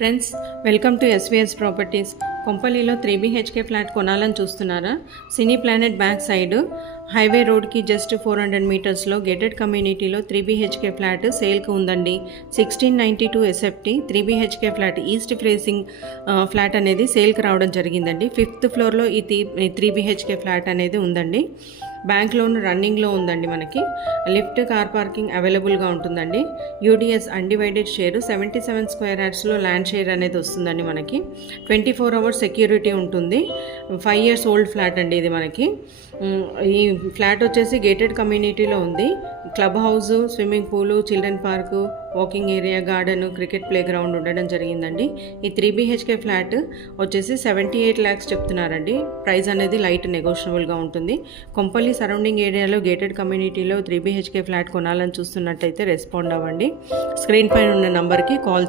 Friends, welcome to SVS properties. కొంపల్లిలో 3BHK flat కొనాలని చూస్తున్నారా? సినీ planet back side highway రోడ్కి just 400 మీటర్స్లో gated కమ్యూనిటీలో 3BHK flat సేల్కి ఉందండి. 1692 SFT 3BHK flat east facing flat అనేది సేల్కి రావడం జరిగిందండి. 5th ఫ్లోర్లో ఈ 3BHK ఫ్లాట్ అనేది ఉందండి. బ్యాంక్ లోన్ రన్నింగ్లో ఉందండి. మనకి లిఫ్ట్, కార్ పార్కింగ్ అవైలబుల్గా ఉంటుందండి. UDS undivided share 77 square యార్డ్స్లో land share అనేది వస్తుందండి. మనకి 24 అవర్స్ సెక్యూరిటీ ఉంటుంది. 5 years ఓల్డ్ ఫ్లాట్ అండి ఇది. మనకి ఈ ఫ్లాట్ వచ్చేసి గేటెడ్ కమ్యూనిటీలో ఉంది. Club house, swimming pool, children park, walking area, garden, cricket play ground ఉండడం జరిగిందండి. ఈ 3BHK ఫ్లాట్ వచ్చేసి 78 lakhs చెప్తున్నారండి. ప్రైస్ అనేది లైట్ నెగోషియబుల్గా ఉంటుంది. కొంపల్లి సరౌండింగ్ ఏరియాలో గేటెడ్ కమ్యూనిటీలో 3BHK ఫ్లాట్ కొనాలని చూస్తున్నట్టయితే రెస్పాండ్ అవ్వండి. స్క్రీన్ పైన ఉన్న నంబర్కి కాల్ చేయండి.